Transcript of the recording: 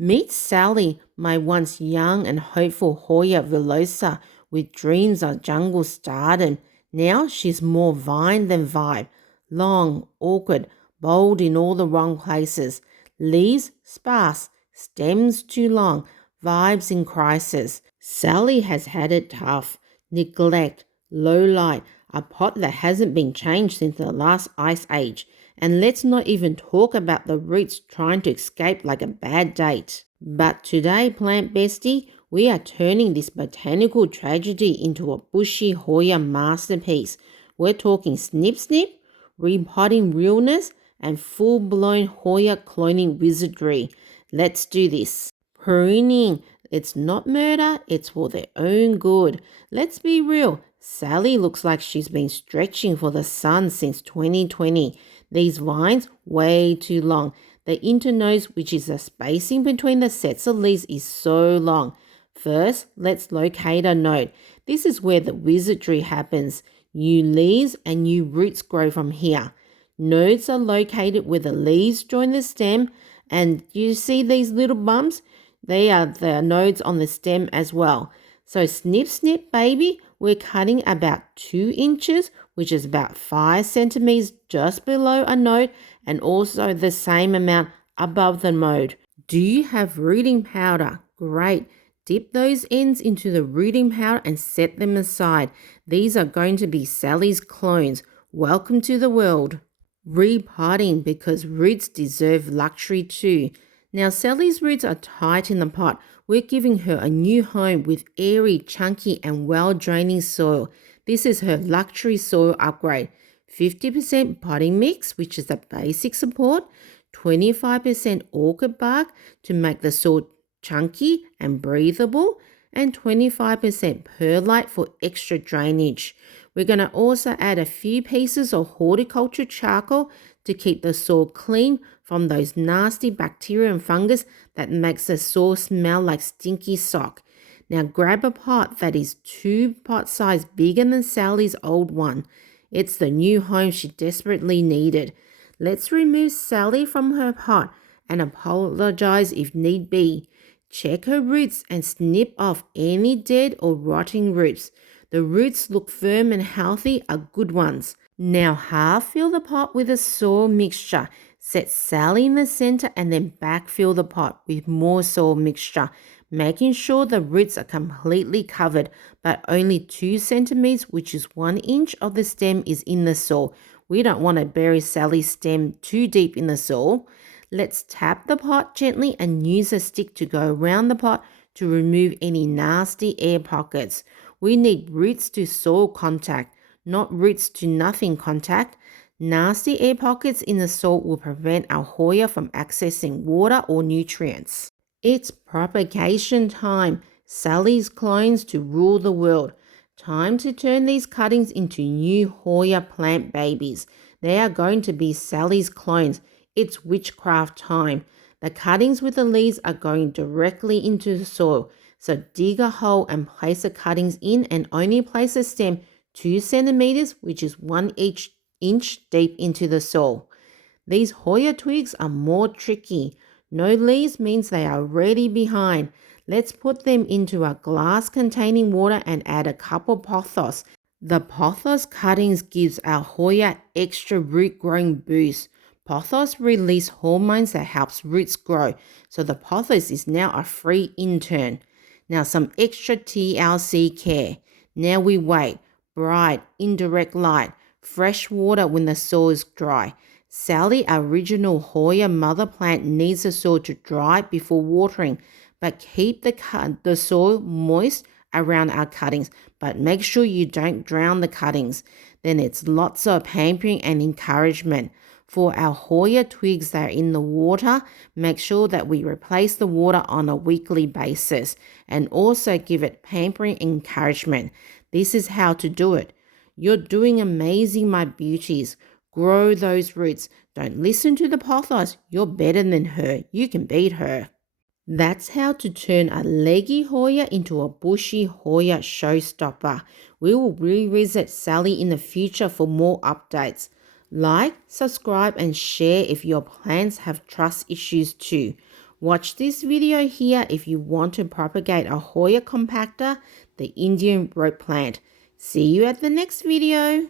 Meet Sally, my once young and hopeful Hoya Villosa with dreams of jungle stardom. Now she's more vine than vibe. Long, awkward, bold in all the wrong places. Leaves sparse, stems too long, vibes in crisis. Sally has had it tough. Neglect, low light, a pot that hasn't been changed since the last ice age. And let's not even talk about the roots trying to escape like a bad date. But today, Plant Bestie, we are turning this botanical tragedy into a bushy Hoya masterpiece. We're talking snip snip, repotting realness, and full-blown Hoya cloning wizardry. Let's do this. Pruning, it's not murder, it's for their own good. Let's be real, Sally looks like she's been stretching for the sun since 2020. These vines, way too long. The internode, which is the spacing between the sets of leaves, is so long. First, let's locate a node. This is where the wizardry happens. New leaves and new roots grow from here. Nodes are located where the leaves join the stem, and you see these little bumps? They are the nodes on the stem as well. So snip snip baby, we're cutting about 2 inches, which is about 5 centimeters just below a node, and also the same amount above the node. Do you have rooting powder? Great. Dip those ends into the rooting powder and set them aside. These are going to be Sally's clones. Welcome to the world. Repotting, because roots deserve luxury too. Now Sally's roots are tight in the pot. We're giving her a new home with airy, chunky and well-draining soil. This is her luxury soil upgrade. 50% potting mix, which is the basic support. 25% orchid bark to make the soil chunky and breathable. And 25% perlite for extra drainage. We're going to also add a few pieces of horticulture charcoal to keep the soil clean from those nasty bacteria and fungus that makes the soil smell like stinky sock. Now grab a pot that is 2 pot size bigger than Sally's old one. It's the new home she desperately needed. Let's remove Sally from her pot and apologize if need be. Check her roots and snip off any dead or rotting roots. The roots look firm and healthy are good ones. Now half fill the pot with a soil mixture. Set Sally in the center and then backfill the pot with more soil mixture, making sure the roots are completely covered, but only 2 centimeters, which is 1 inch of the stem, is in the soil. We don't want to bury Sally's stem too deep in the soil. Let's tap the pot gently and use a stick to go around the pot to remove any nasty air pockets. We need roots to soil contact, not roots to nothing contact. Nasty air pockets in the soil will prevent our Hoya from accessing water or nutrients. It's propagation time. Sally's clones to rule the world. Time to turn these cuttings into new Hoya plant babies. They are going to be Sally's clones. It's witchcraft time. The cuttings with the leaves are going directly into the soil. So dig a hole and place the cuttings in and only place the stem 2 centimeters, which is 1 inch deep into the soil. These Hoya twigs are more tricky. No leaves means they are already behind. Let's put them into a glass containing water and add a couple pothos. The pothos cuttings gives our Hoya extra root growing boost. Pothos release hormones that helps roots grow, so the pothos is now a free intern. Now some extra TLC care. Now we wait. Bright, indirect light, fresh water when the soil is dry. Sally, our original Hoya mother plant, needs the soil to dry before watering, but keep the soil moist around our cuttings, but make sure you don't drown the cuttings. Then it's lots of pampering and encouragement. For our Hoya twigs that are in the water, make sure that we replace the water on a weekly basis and also give it pampering and encouragement. This is how to do it. You're doing amazing, my beauties. Grow those roots. Don't listen to the pothos. You're better than her. You can beat her. That's how to turn a leggy Hoya into a bushy Hoya showstopper. We will revisit Sally in the future for more updates. Like, subscribe and share if your plants have trust issues too. Watch this video here if you want to propagate a Hoya compactor, the Indian rope plant. See you at the next video.